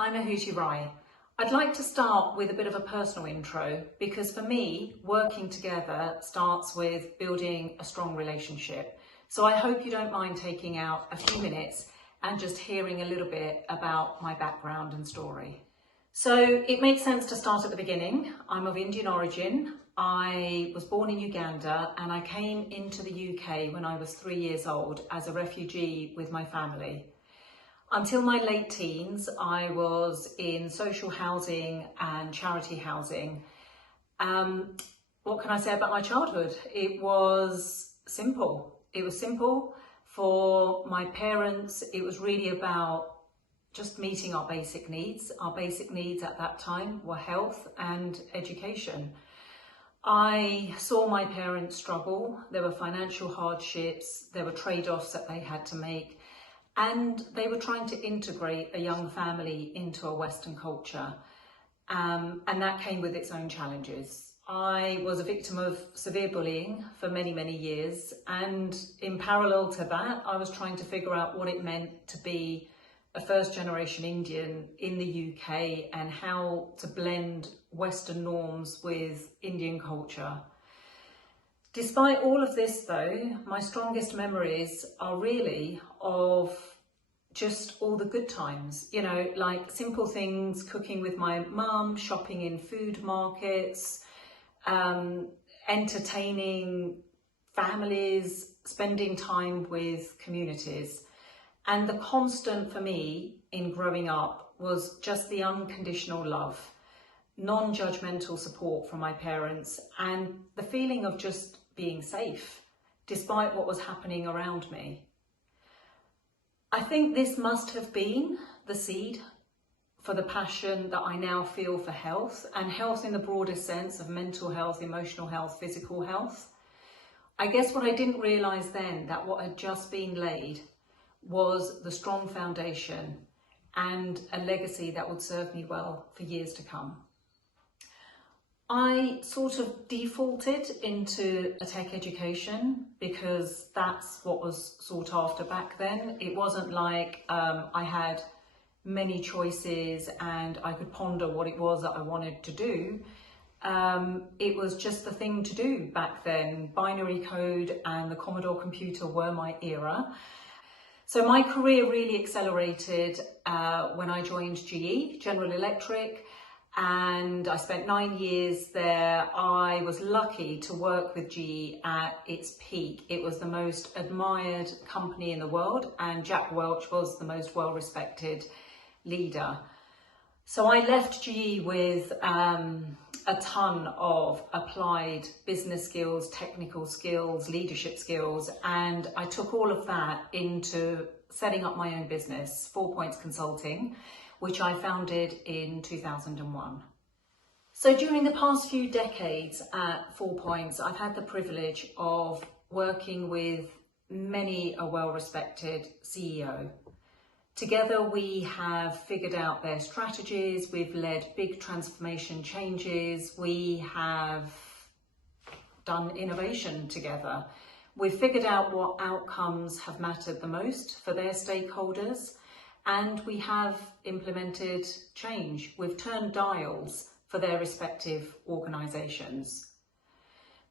I'm Aahuti. I'd like to start with a bit of a personal intro because for me, working together starts with building a strong relationship. So I hope you don't mind taking out a few minutes and just hearing a little bit about my background and story. So it makes sense to start at the beginning. I'm of Indian origin. I was born in Uganda and I came into the UK when I was 3 years old as a refugee with my family. Until my late teens, I was in social housing and charity housing. What can I say about my childhood? It was simple. It was simple for my parents. It was really about just meeting our basic needs. Our basic needs at that time were health and education. I saw my parents struggle. There were financial hardships. There were trade-offs that they had to make. And they were trying to integrate a young family into a Western culture. And that came with its own challenges. I was a victim of severe bullying for many, many years. And in parallel to that, I was trying to figure out what it meant to be a first generation Indian in the UK and how to blend Western norms with Indian culture. Despite all of this though, my strongest memories are really of just all the good times, you know, like simple things, cooking with my mum, shopping in food markets, entertaining families, spending time with communities. And the constant for me in growing up was just the unconditional love, non-judgmental support from my parents, and the feeling of just being safe, despite what was happening around me. I think this must have been the seed for the passion that I now feel for health, and health in the broadest sense of mental health, emotional health, physical health. I guess what I didn't realise then, that what had just been laid was the strong foundation and a legacy that would serve me well for years to come. I sort of defaulted into a tech education because that's what was sought after back then. It wasn't like I had many choices and I could ponder what it was that I wanted to do. It was just the thing to do back then. Binary code and the Commodore computer were my era. So my career really accelerated when I joined GE, General Electric. And I spent 9 years there. I was lucky to work with GE at its peak. It was the most admired company in the world, and Jack Welch was the most well-respected leader. So I left GE with a ton of applied business skills, technical skills, leadership skills, and I took all of that into setting up my own business, 4 Points Consulting, which I founded in 2001. So during the past few decades at 4 Points, I've had the privilege of working with many a well-respected CEO. Together we have figured out their strategies, we've led big transformation changes, we have done innovation together. We've figured out what outcomes have mattered the most for their stakeholders, and we have implemented change. We've turned dials for their respective organisations.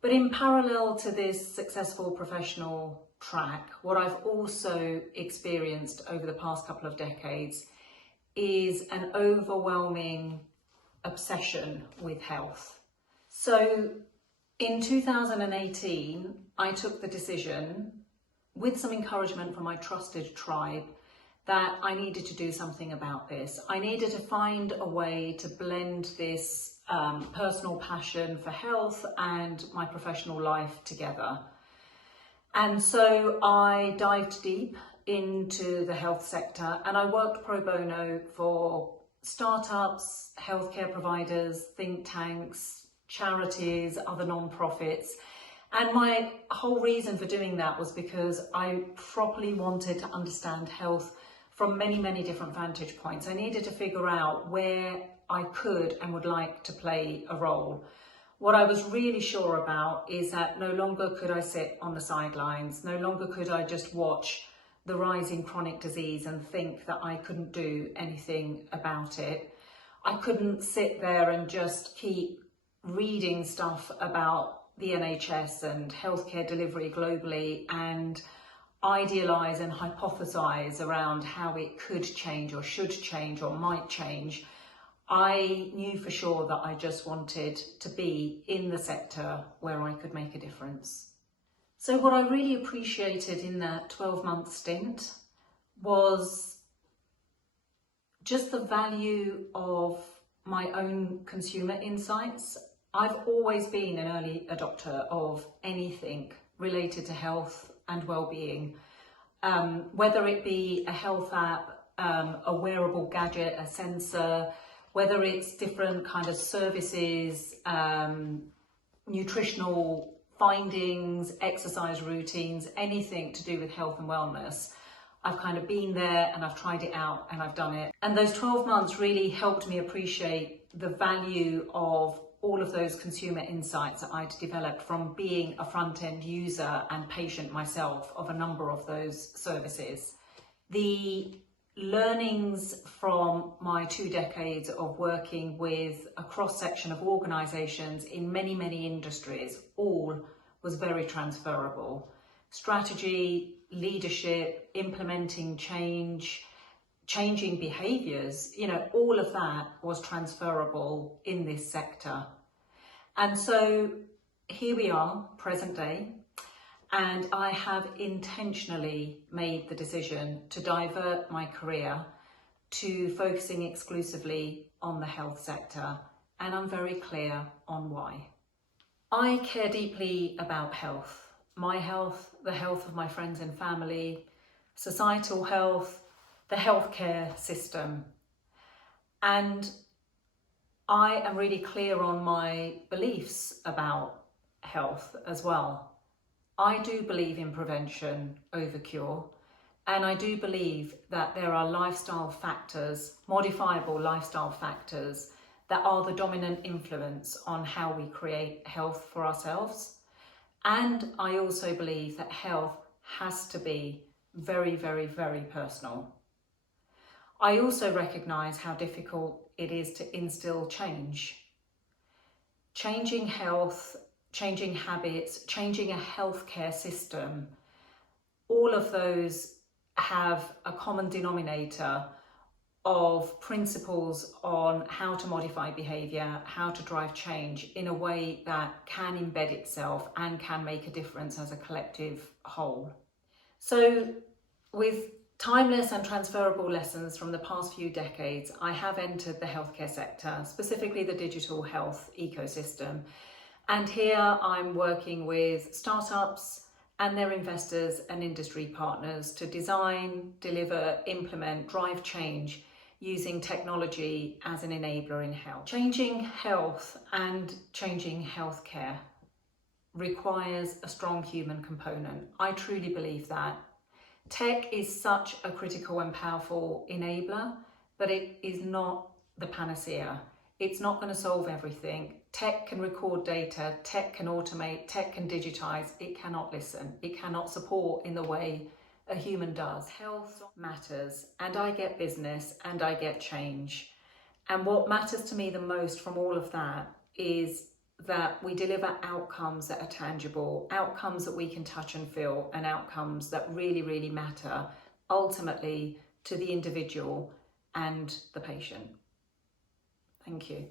But in parallel to this successful professional track, what I've also experienced over the past couple of decades is an overwhelming obsession with health. So in 2018, I took the decision, with some encouragement from my trusted tribe, that I needed to do something about this. I needed to find a way to blend this personal passion for health and my professional life together. And so I dived deep into the health sector and I worked pro bono for startups, healthcare providers, think tanks, charities, other non-profits. And my whole reason for doing that was because I properly wanted to understand health from many, many different vantage points. I needed to figure out where I could and would like to play a role. What I was really sure about is that no longer could I sit on the sidelines, no longer could I just watch the rising chronic disease and think that I couldn't do anything about it. I couldn't sit there and just keep reading stuff about the NHS and healthcare delivery globally and idealise and hypothesise around how it could change or should change or might change. I knew for sure that I just wanted to be in the sector where I could make a difference. So what I really appreciated in that 12-month stint was just the value of my own consumer insights. I've always been an early adopter of anything related to health and well-being, whether it be a health app, a wearable gadget, a sensor, whether it's different kind of services, nutritional findings, exercise routines, anything to do with health and wellness. I've kind of been there and I've tried it out and I've done it. And those 12 months really helped me appreciate the value of all of those consumer insights that I'd developed from being a front-end user and patient myself of a number of those services. The learnings from my 2 decades of working with a cross-section of organisations in many, many industries, all was very transferable. Strategy, leadership, implementing change, changing behaviours, all of that was transferable in this sector. And so here we are, present day, and I have intentionally made the decision to divert my career to focusing exclusively on the health sector, and I'm very clear on why. I care deeply about health, my health, the health of my friends and family, societal health, the healthcare system, and I am really clear on my beliefs about health as well. I do believe in prevention over cure, and I do believe that there are lifestyle factors, modifiable lifestyle factors, that are the dominant influence on how we create health for ourselves. And I also believe that health has to be very, very, very personal. I also recognise how difficult it is to instill change. Changing health, changing habits, changing a healthcare system, all of those have a common denominator of principles on how to modify behaviour, how to drive change in a way that can embed itself and can make a difference as a collective whole. So with timeless and transferable lessons from the past few decades, I have entered the healthcare sector, specifically the digital health ecosystem. And here I'm working with startups and their investors and industry partners to design, deliver, implement, drive change using technology as an enabler in health. Changing health and changing healthcare requires a strong human component. I truly believe that. Tech is such a critical and powerful enabler, but it is not the panacea. It's not going to solve everything. Tech can record data, tech can automate, tech can digitize. It cannot listen. It cannot support in the way a human does. Health matters, and I get business and I get change. And what matters to me the most from all of that is that we deliver outcomes that are tangible, outcomes that we can touch and feel, and outcomes that really, really matter ultimately to the individual and the patient. Thank you.